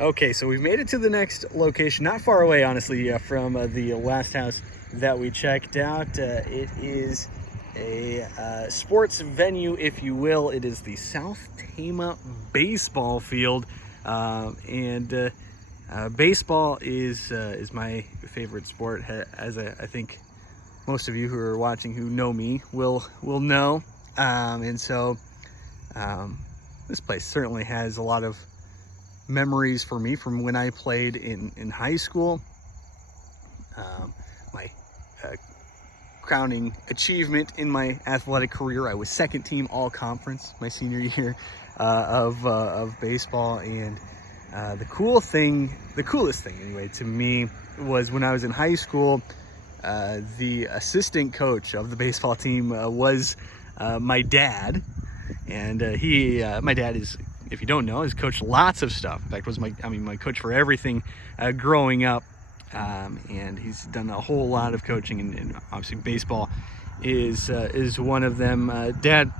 Okay, so we've made it to the next location, not far away, honestly, from the last house that we checked out. It is a sports venue, if you will. It is the South Tama baseball field, and baseball is my favorite sport, as I think most of you who are watching who know me will know. And so this place certainly has a lot of memories for me from when I played in high school. My crowning achievement in my athletic career, I was second team all conference my senior year of baseball. And the coolest thing anyway to me was when I was in high school, the assistant coach of the baseball team was my dad. And my dad is, if you don't know, has coached lots of stuff. In fact, was my coach for everything growing up. And he's done a whole lot of coaching, and obviously baseball is one of them. Dad,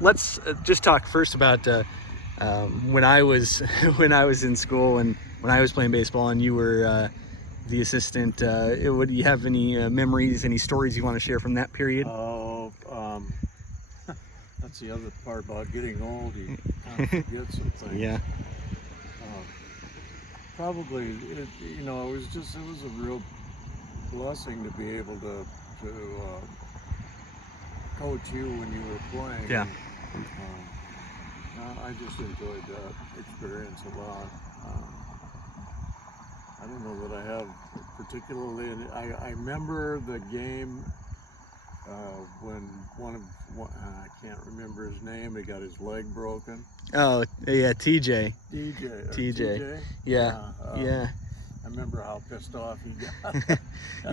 let's just talk first about when I was in school and when I was playing baseball, and you were the assistant. Would you have any memories, any stories you want to share from that period? That's the other part about getting old. You kind of forget some things. Yeah. Probably, it was a real blessing to be able to coach you when you were playing. Yeah. I just enjoyed that experience a lot. I don't know that I have particularly. I remember the game when I can't remember his name. He got his leg broken. Oh yeah, TJ. TJ. Yeah. Yeah. I remember how pissed off he got at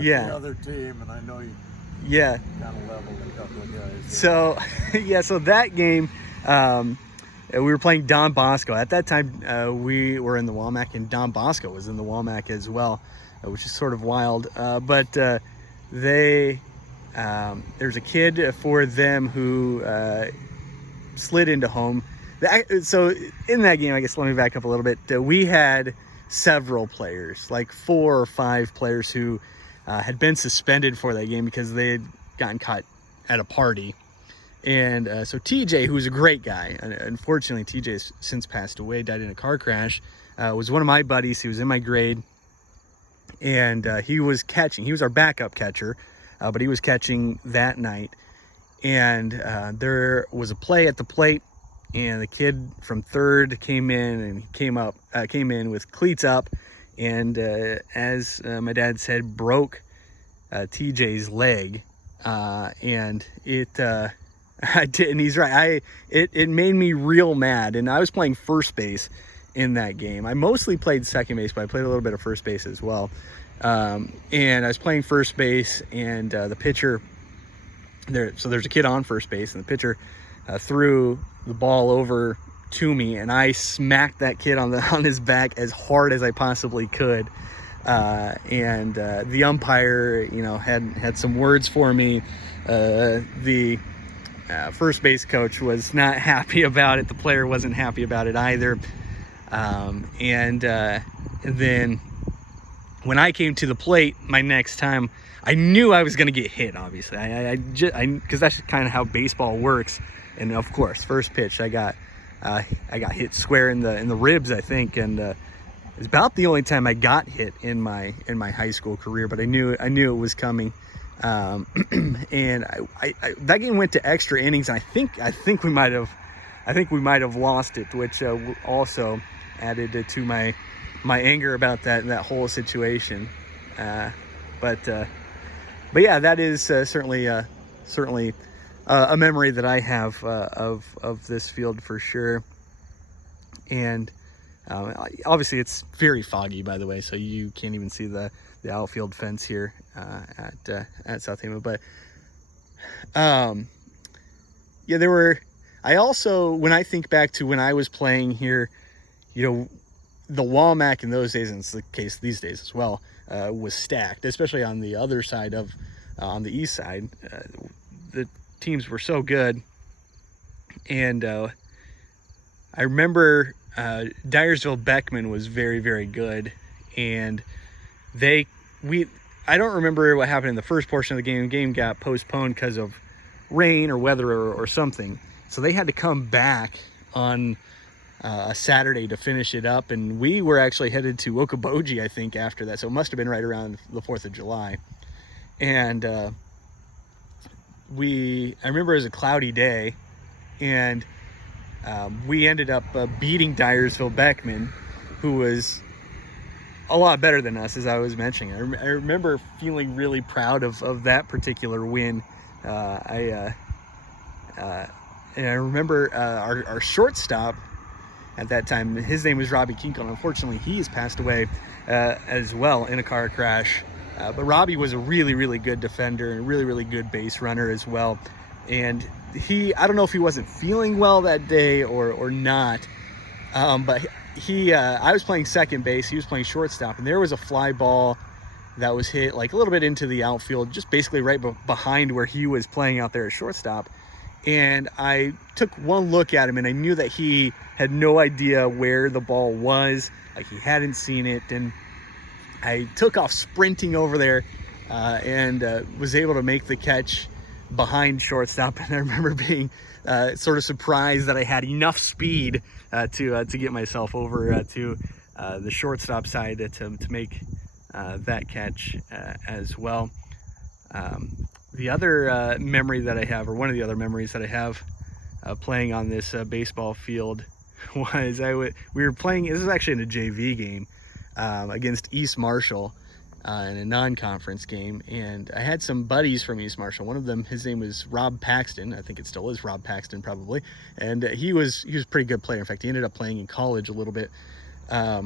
Yeah. the other team, and I know he Yeah. kind of leveled a couple of guys. So so that game, we were playing Don Bosco. At that time, we were in the Walmack, and Don Bosco was in the Walmack as well, which is sort of wild. But there's a kid for them who slid into home. So in that game, I guess let me back up a little bit. We had several players, like 4 or 5 players who had been suspended for that game because they had gotten caught at a party. And so TJ, who's a great guy, unfortunately TJ's since passed away, died in a car crash, was one of my buddies. He was in my grade, and he was our backup catcher, but he was catching that night. And there was a play at the plate, and the kid from third came in, and he came in with cleats up, and as my dad said, broke TJ's leg, and I did, and he's right. It made me real mad, and I was playing first base in that game. I mostly played second base, but I played a little bit of first base as well. And I was playing first base, and the pitcher so there's a kid on first base, and the pitcher threw the ball over to me, and I smacked that kid on his back as hard as I possibly could. And the umpire, had some words for me. The first base coach was not happy about it. The player wasn't happy about it either. And then when I came to the plate my next time, I knew I was going to get hit, obviously. Because that's kind of how baseball works. And of course, first pitch, I got hit square in the ribs, I think, and it's about the only time I got hit in my high school career. But I knew it was coming. And that game went to extra innings, and I think we might have lost it, which also added to my anger about that whole situation. But yeah, that is certainly a memory that I have of this field for sure. And obviously it's very foggy, by the way, so you can't even see the outfield fence here at South Tama. But I also, when I think back to when I was playing here, the Walmack in those days, and it's the case these days as well, was stacked, especially on the other side on the east side. The teams were so good, and I remember Dyersville Beckman was very, very good, and I don't remember what happened in the first portion of the game. The game got postponed because of rain or weather or something, so they had to come back on a Saturday to finish it up, and we were actually headed to Okoboji, I think, after that, so it must have been right around the 4th of July. And I remember it was a cloudy day, and we ended up beating Dyersville Beckman, who was a lot better than us, as I was mentioning. I remember feeling really proud of that particular win. And I remember our shortstop at that time, his name was Robbie Kinkle. Unfortunately, he has passed away as well in a car crash. But Robbie was a really, really good defender and really, really good base runner as well. And I don't know if he wasn't feeling well that day or not, but I was playing second base, he was playing shortstop, and there was a fly ball that was hit like a little bit into the outfield, just basically right behind where he was playing out there at shortstop. And I took one look at him, and I knew that he had no idea where the ball was, like he hadn't seen it. And I took off sprinting over there and was able to make the catch behind shortstop. And I remember being sort of surprised that I had enough speed to get myself over to the shortstop side to make that catch as well. The other memory that I have, or one of the other memories that I have playing on this baseball field, was we were playing, this was actually in a JV game against East Marshall in a non-conference game, and I had some buddies from East Marshall. One of them, his name was Rob Paxton. I think it still is Rob Paxton probably, and he was a pretty good player. In fact, he ended up playing in college a little bit. But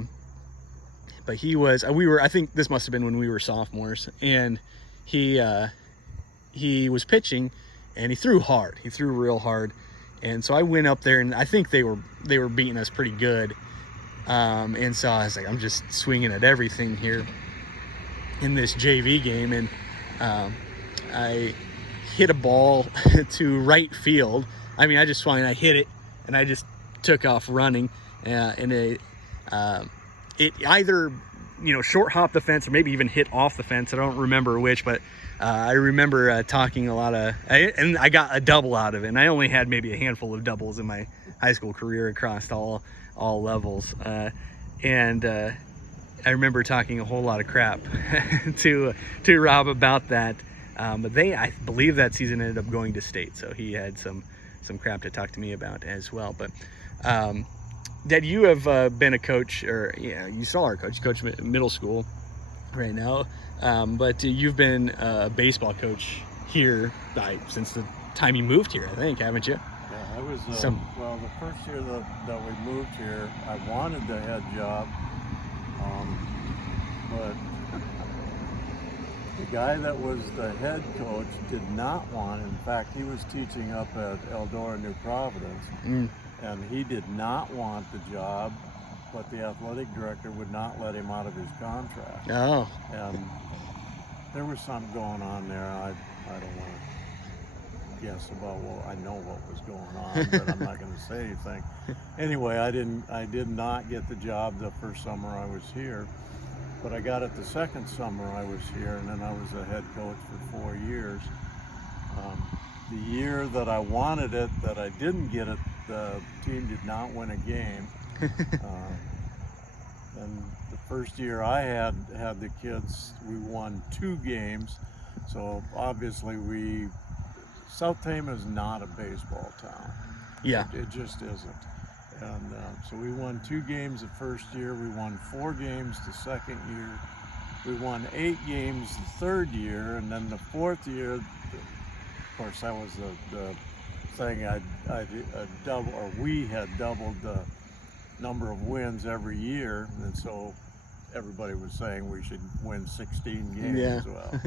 I think this must have been when we were sophomores, and he was pitching, and he threw hard. He threw real hard. And so I went up there, and I think they were beating us pretty good. And so I was like, I'm just swinging at everything here in this JV game. And I hit a ball to right field. I mean, I just swung and I hit it, and I just took off running. And it either, short hopped the fence or maybe even hit off the fence. I don't remember which, but I remember talking a lot and I got a double out of it. And I only had maybe a handful of doubles in my high school career across all levels. And I remember talking a whole lot of crap to Rob about that. But I believe that season ended up going to state, so he had some crap to talk to me about as well. But Dad, you have been a coach, or you still are a coach. You coach middle school right now, but you've been a baseball coach here since the time you moved here, I think, haven't you? Yeah, I was. Well, the first year that we moved here, I wanted the head job, but the guy that was the head coach did not want it. In fact, he was teaching up at Eldora, New Providence. And he did not want the job, but the athletic director would not let him out of his contract. Oh. And there was something going on there. I don't want to guess about I know what was going on, but I'm not going to say anything. Anyway, I did not get the job the first summer I was here, but I got it the second summer I was here, and then I was a head coach for 4 years. The year that I wanted it, that I didn't get it, the team did not win a game. And the first year I had the kids, we won 2 games. So obviously South Tama is not a baseball town. Yeah. It just isn't. And so we won 2 games the first year. We won 4 games the second year. We won 8 games the third year. And then the fourth year, of course, that was the thing. We had doubled the number of wins every year, and so everybody was saying we should win 16 games. Yeah. Well,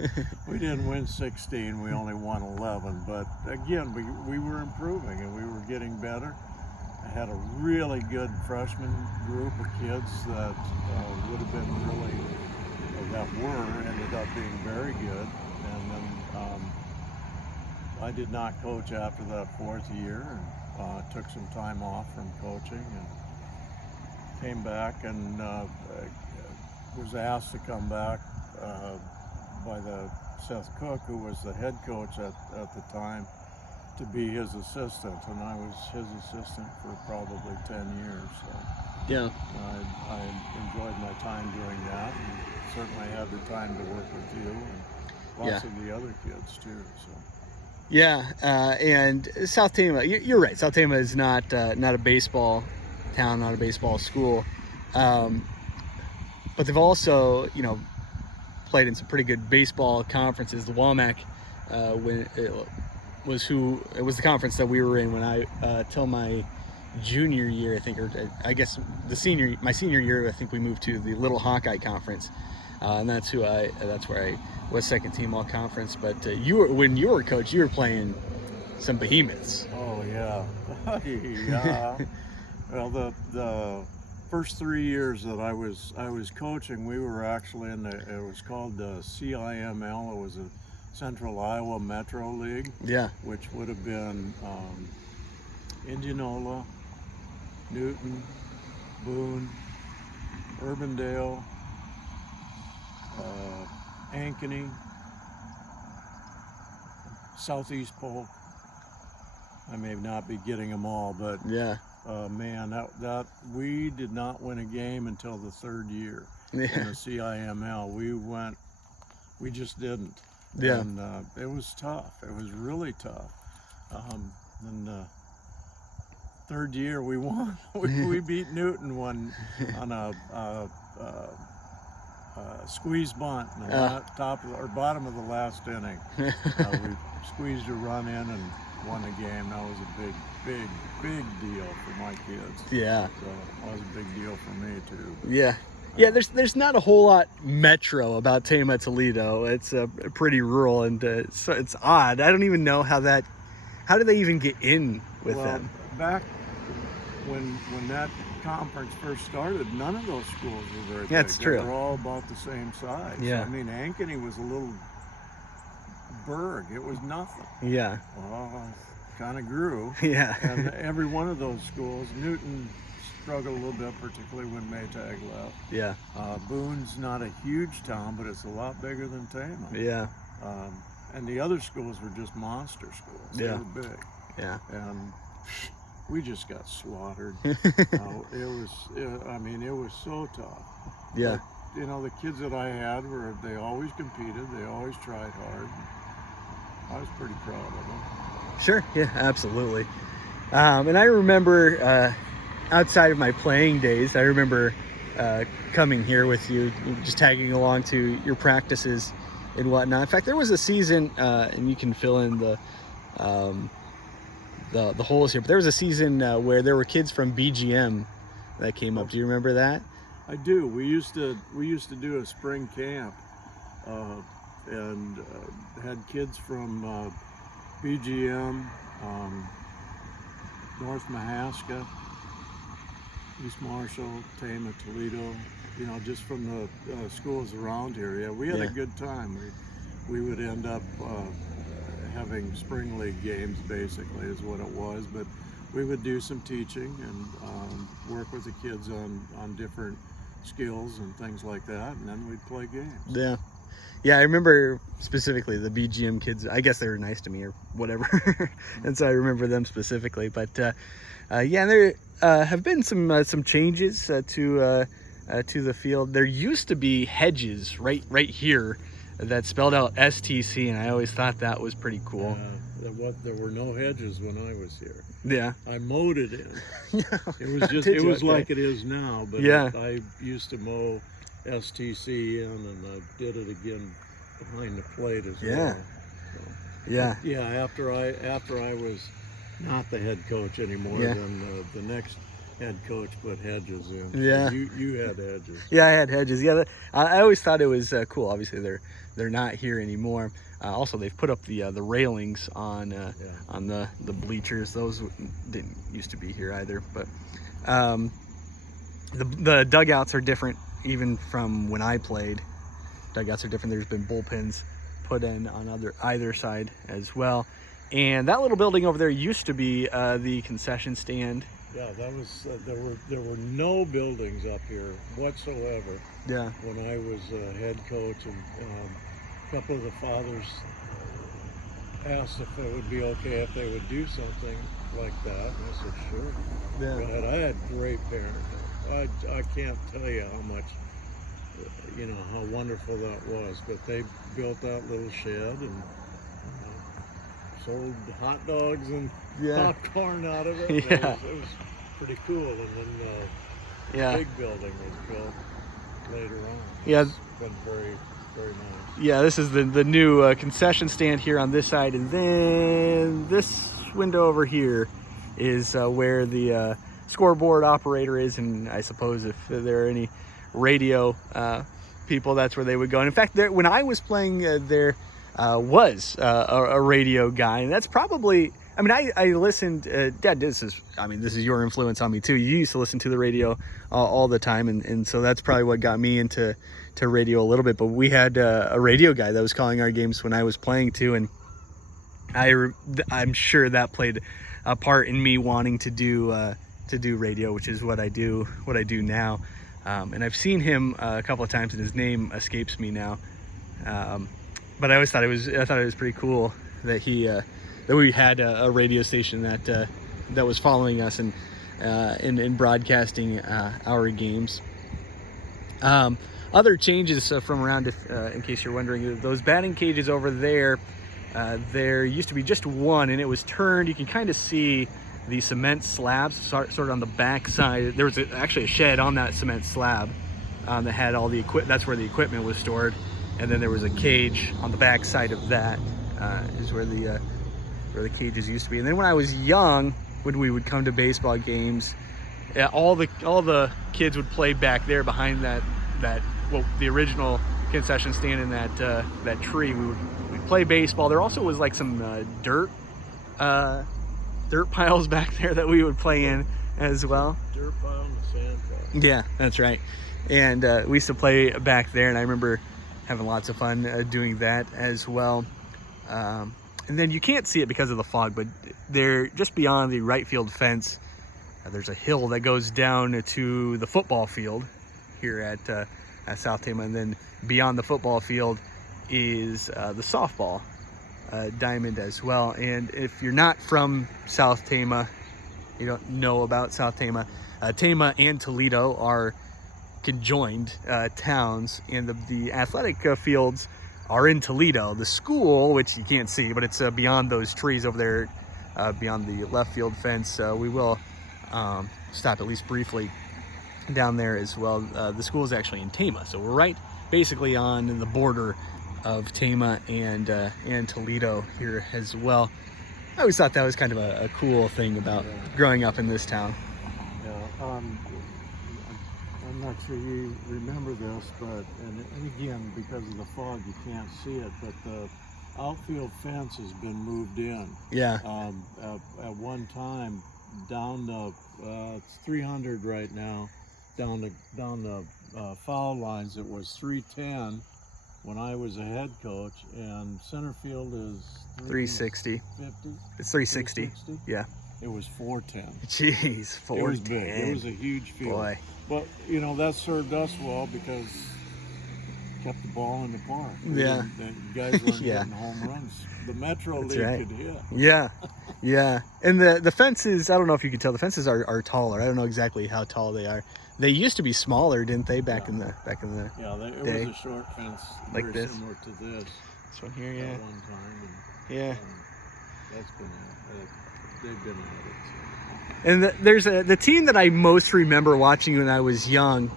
we didn't win 16. We only won 11. But again, we were improving and we were getting better. I had a really good freshman group of kids that would have been ended up being very good. And then I did not coach after that 4th year, and took some time off from coaching, and came back and was asked to come back by the Seth Cook, who was the head coach at the time, to be his assistant, and I was his assistant for probably 10 years. So Yeah. I enjoyed my time doing that, and certainly had the time to work with you and lots of the other kids too. So. Yeah, and South Tama, you're right. South Tama is not a baseball town, not a baseball school, but they've also, played in some pretty good baseball conferences. The WAMAC, when it was the conference that we were in when I till my junior year, I think, or I guess my senior year, I think we moved to the Little Hawkeye Conference, and that's where I was second team all conference. But when you were a coach, you were playing some behemoths. Oh yeah, yeah. Well, the first 3 years that I was coaching, we were actually it was called the CIML. It was a Central Iowa Metro League. Yeah. Which would have been Indianola, Newton, Boone, Urbandale, Ankeny, Southeast Polk. I may not be getting them all, but yeah, man, that we did not win a game until the third year in the CIML. We just didn't. Yeah, and it was tough. It was really tough. And third year we won. we beat Newton on a squeeze bunt in the bottom of the last inning. We squeezed a run in and won the game. That was a big deal for my kids. Yeah. So that was a big deal for me too. Yeah. Yeah, there's not a whole lot metro about Tama, Toledo. It's pretty rural, and so it's odd. I don't even know how did they even get in with them? Back when that conference first started, none of those schools were very big. That's true. They were all about the same size. Yeah. I mean, Ankeny was a little burg. It was nothing. Yeah. Well, kind of grew. Yeah. And every one of those schools, Newton struggled a little bit, particularly when Maytag left. Yeah. Boone's not a huge town, but it's a lot bigger than Tama. Yeah. And the other schools were just monster schools. They were big. Yeah. And we just got slaughtered. It was so tough. Yeah. But, the kids that I had they always competed. They always tried hard. I was pretty proud of them. Sure. Yeah, absolutely. And I remember, outside of my playing days, I remember coming here with you, just tagging along to your practices and whatnot. In fact, there was a season, and you can fill in the holes here, but there was a season where there were kids from BGM that came up. Do you remember that? I do. We used to do a spring camp, and had kids from BGM, North Mahaska, East Marshall, Tama, Toledo, just from the schools around here. Yeah, we had a good time. We would end up having spring league games, basically, is what it was. But we would do some teaching and work with the kids on different skills and things like that, and then we'd play games. Yeah. Yeah, I remember specifically the BGM kids. I guess they were nice to me or whatever, and so I remember them specifically. But there have been some changes to the field. There used to be hedges right here that spelled out STC, and I always thought that was pretty cool. There were no hedges when I was here. Yeah. I mowed it in. It was like it is now, but I used to mow STC in, and I did it again behind the plate as well. So, yeah. After I was not the head coach anymore, then the next head coach put hedges in. Yeah. So you had hedges. Yeah, I had hedges. Yeah, I always thought it was cool. Obviously, they're not here anymore. Also, they've put up the railings on the bleachers. Those didn't used to be here either. But the dugouts are different, even from when I played. Dugouts are different. There's been bullpens put in on either side as well. And that little building over there used to be the concession stand Yeah, that was there were no buildings up here whatsoever Yeah. when I was head coach, and a couple of the fathers asked if it would be okay if they would do something like that, and I said sure. Yeah. But I had great parents. I can't tell you how much, how wonderful that was. But they built that little shed and sold hot dogs and popcorn out of it. Yeah. It was pretty cool. And then the big building was built later on. Yeah. It's been very, very nice. Yeah, this is the new concession stand here on this side, and then this window over here is where the scoreboard operator is, and I suppose if there are any radio people, that's where they would go. And in fact, when I was playing, there was a radio guy, and that's probably, I mean, I listened, Dad, this is your influence on me too. You used to listen to the radio all the time, and so that's probably what got me into radio a little bit. But we had a radio guy that was calling our games when I was playing too, and I'm sure that played a part in me wanting to do radio, which is what I do now. And I've seen him a couple of times, and his name escapes me now. But I always thought it was pretty cool that that we had a radio station that was following us and in broadcasting our games. Other changes from around, in case you're wondering, those batting cages over there. There used to be just one, and it was turned. You can kind of see the cement slabs sort of on the back side. There was actually a shed on that cement slab that had all the equipment. That's where the equipment was stored. And then there was a cage on the back side of that is where the cages used to be. And then when I was young, when we would come to baseball games, all the kids would play back there behind the original concession stand in that tree. We'd play baseball. There also was like some dirt piles back there that we would play in as well. Dirt pile and the sand pile. Yeah, that's right. And we used to play back there, and I remember having lots of fun doing that as well. And then you can't see it because of the fog, but there, just beyond the right field fence, there's a hill that goes down to the football field here at South Tama, and then beyond the football field is the softball diamond as well. And if you're not from South Tama, you don't know about South Tama, Tama and Toledo are conjoined towns, and the athletic fields are in Toledo. The school, which you can't see, but it's beyond those trees over there, beyond the left field fence. We will stop at least briefly down there as well. The school is actually in Tama, so we're right basically on the border of Tama and Toledo here as well. I always thought that was kind of a cool thing about growing up in this town. Yeah, I'm not sure you remember this, but and again, because of the fog, you can't see it, but the outfield fence has been moved in. Yeah. At one time, down the it's 300 right now, down the foul lines, it was 310 when I was a head coach, and center field is 360. 50? It's 360. 360? Yeah. It was 410. Jeez, 410. It was big. It was a huge field. Boy. But that served us well because it kept the ball in the park. Yeah. The guys weren't hitting home runs. The Metro That's League right. could hit. Yeah. Yeah. And the fences, I don't know if you could tell, the fences are taller. I don't know exactly how tall they are. They used to be smaller, didn't they, back in the It day? was a short fence, Like very this? similar to this. This one here, yeah. At one time, and Yeah. that's been they've been at it. And there's the team that I most remember watching when I was young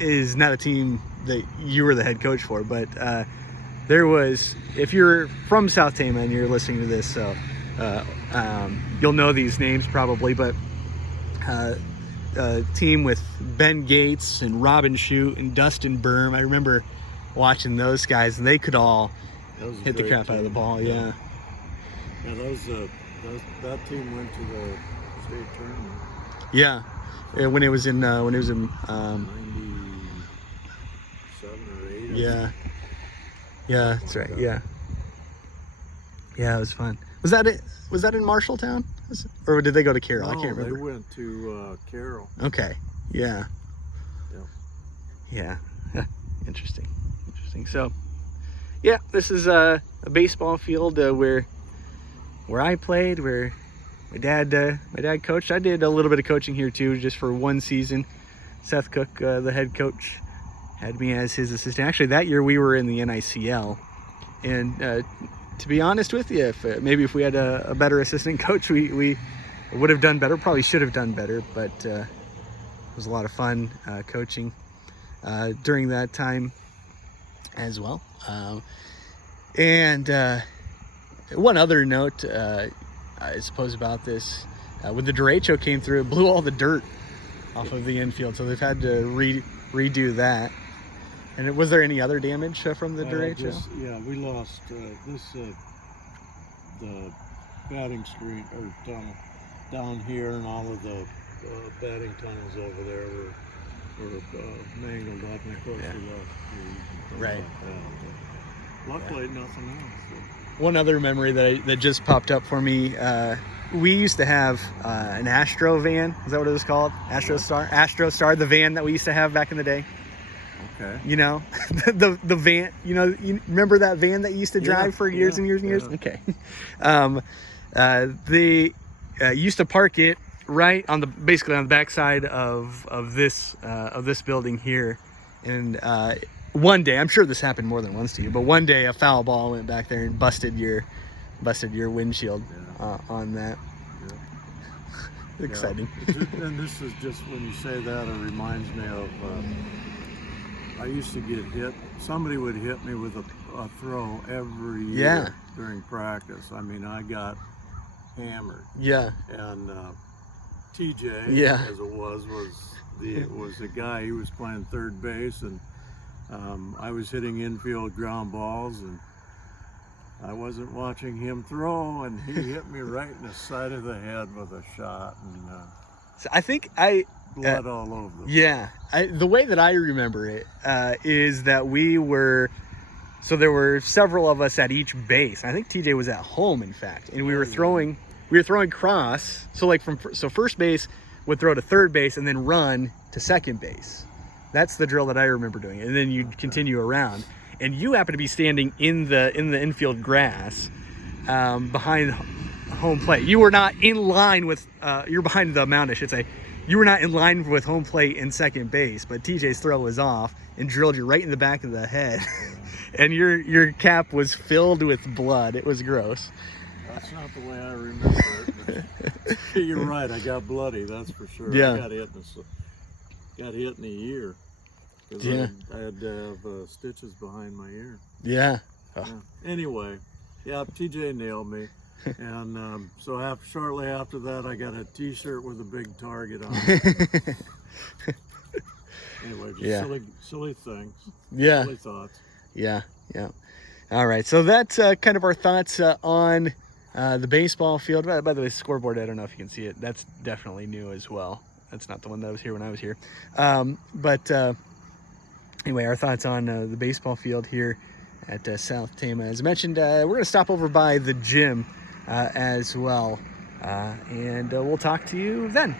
is not a team that you were the head coach for, but there was, if you're from South Tama and you're listening to this, so you'll know these names probably, but a team with Ben Gates and Robin Shute and Dustin Berm. I remember watching those guys, and they could all hit the crap out of the ball. Yeah. Yeah, that team went to the state tournament. Yeah, when it was in 97 or 8. Yeah. Yeah, that's right. Yeah. Yeah, it was fun. Was that it? Was that in Marshalltown? Or did they go to Carroll? I No, can't remember. they went to Carroll. Okay. Yeah. Yeah. Yeah. Interesting. So, yeah, this is a baseball field where I played, where my dad coached. I did a little bit of coaching here too, just for one season. Seth Cook, the head coach, had me as his assistant. Actually, that year we were in the NICL, and to be honest with you, if we had a better assistant coach, we would have done better. Probably should have done better, but it was a lot of fun coaching during that time as well. And one other note, I suppose, about this, when the derecho came through, it blew all the dirt off of the infield, so they've had to redo that. And was there any other damage from the derecho? Yeah, we lost the batting screen or tunnel down here, and all of the batting tunnels over there were mangled up, and of course we lost trees. Right. Luckily, nothing else. One other memory that just popped up for me, we used to have an Astro van. Is that what it was called? Astro Star, the van that we used to have back in the day. Okay. You know, the van, you remember that van that you used to drive for years and years and years? Okay. They used to park it right on basically on the backside of this building here. And one day, I'm sure this happened more than once to you, but one day a foul ball went back there and busted your windshield on that. Yeah. Exciting. And this is just, when you say that, it reminds me of I used to get hit. Somebody would hit me with a throw every year during practice. I mean, I got hammered. Yeah. And TJ, as it was the guy. He was playing third base, and I was hitting infield ground balls, and I wasn't watching him throw, and he hit me right in the side of the head with a shot, and so I think blood all over the place. Yeah, the way that I remember it is that there were several of us at each base. I think TJ was at home, in fact, and we were throwing cross. So first base would throw to third base and then run to second base. That's the drill that I remember doing, and then you'd continue around. And you happen to be standing in the infield grass behind home plate. You were not in line with you're behind the mound, I should say. You were not in line with home plate and second base, but TJ's throw was off and drilled you right in the back of the head. And your cap was filled with blood. It was gross. That's not the way I remember it. But you're right, I got bloody, that's for sure. Yeah. I got hit in the ear. Because I had to have stitches behind my ear. Yeah. Yeah. Anyway, TJ nailed me. And so shortly after that, I got a T-shirt with a big target on it. Anyway, just silly things. Yeah. Silly thoughts. Yeah. All right, so that's kind of our thoughts on the baseball field. By the way, scoreboard, I don't know if you can see it. That's definitely new as well. That's not the one that was here when I was here. But anyway, our thoughts on the baseball field here at South Tama. As I mentioned, we're going to stop over by the gym as well. And we'll talk to you then.